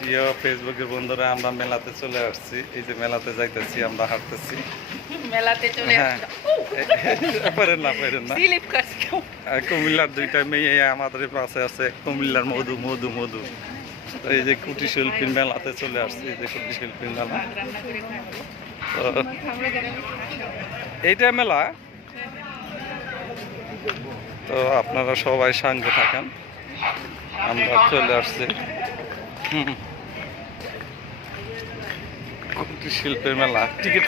প্রিয় ফেসবুকের বন্ধুরা, আমরা মেলাতে চলে আসছি। এই যে মেলাতে যাইতেছি, আমরা হাঁটতেছি মেলাতে চলে হ্যাঁ। পারেন না কুমিল্লার দুইটা মেয়ে আমাদের পাশে আছে। কুমিল্লার মধু মধু মধু। তো এই যে কুটির শিল্পীর মেলাতে চলে আসছি। এই যে কুটির শিল্পীর মেলা, তো এইটা মেলা। তো আপনারা সবাই সঙ্গে থাকেন, আমরা চলে আসছি। কুটির শিল্পের মেলা, টিকিট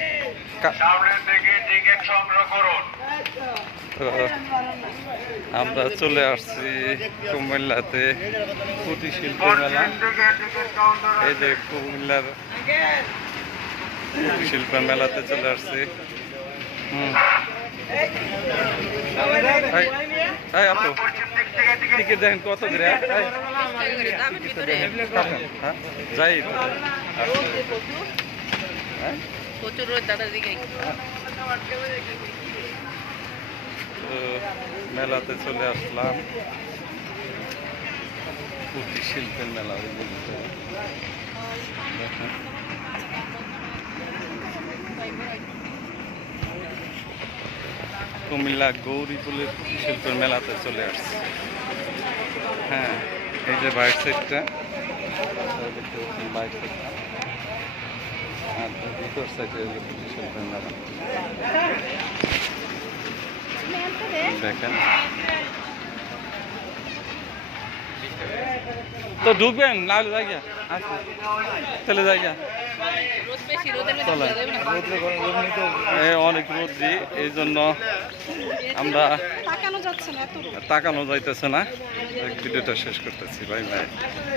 তো আমরা চলে আসছি কুমিল্লাতে কুটির শিল্পের মেলা। এই যে কুমিল্লার কুটির শিল্পের মেলাতে চলে আসছি। আপু টিকিট দেখেন কত করে? হ্যাঁ যাই মেলাতে চলে আসলাম, কুটির শিল্পের মেলা। কুমিল্লা গৌরীপুলের কুটির শিল্পের মেলাতে চলে আসছে। হ্যাঁ, এই যে বাইক সাইডটা, বাইক সাইডটা, আর ভিতর সাইডে কুটির শিল্পের মেলা দেখেন। তো ঢুকবেন না জায়গা আচ্ছা, চলে জায়গা অনেক রোদ্রি, এই জন্য আমরা তাকানো যাইতেছে না। ভিডিওটা শেষ করতেছি, বাই বাই।